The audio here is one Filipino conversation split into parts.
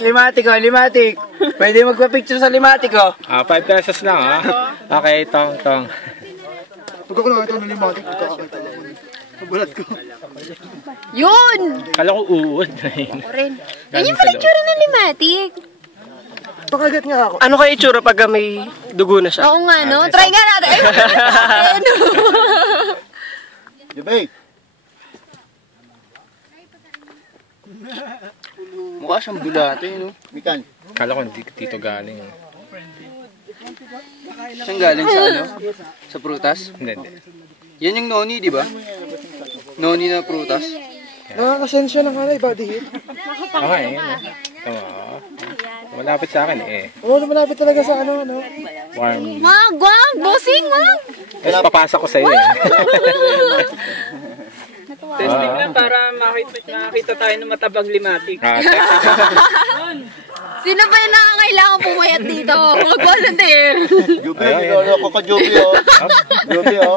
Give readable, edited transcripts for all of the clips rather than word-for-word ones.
Limatic oh, limatic. Pwede magpa-picture sa limatic oh. 5 pesos lang Okay, tong. Pag ako nakita ng limatic, pagkakakita ko. Nabulat ko. Yun! Kala ko uod. Ako rin. Yan yung pala itsura ng limatic. Pakagat nga ako. Ano kayo itsura pag may dugo na siya? Oo nga, no? Try nga natin. Ay, ano? Yubay! Mukha siyang bulate, no? Mikan. Kala ko dito galing. Siyang galing sa ano? Sa prutas? Hindi. Yan yung noni, di ba? Noni na prutas. Nakakasensya ng kanay, body hit. Okay, malapit sa akin Oo, malapit talaga sa ano. Warm. Wag! Bossing, wag! Tapos papasok ko sa iyo Testing lang para makita tayo ng matabang limatic. Sino ba yung nakakailangan pumayat dito? Mag-volunteer! Yubay, nilolo ko ka Joby, oh. Joby, oh.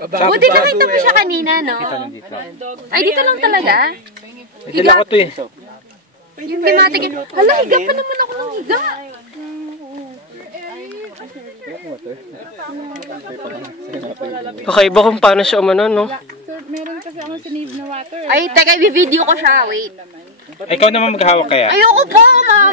Buti nakita mo siya kanina, no? Ay, dito lang talaga? Dila ko to Yung limatic yun. Hala, higa pa naman ako ng higa. Kakaiba kung paano siya umano, no? Meron kasi ako sinave na water. Ay, teka, i-video ko siya. Wait. Ikaw naman maghahawak kaya? Ayoko po, ma'am.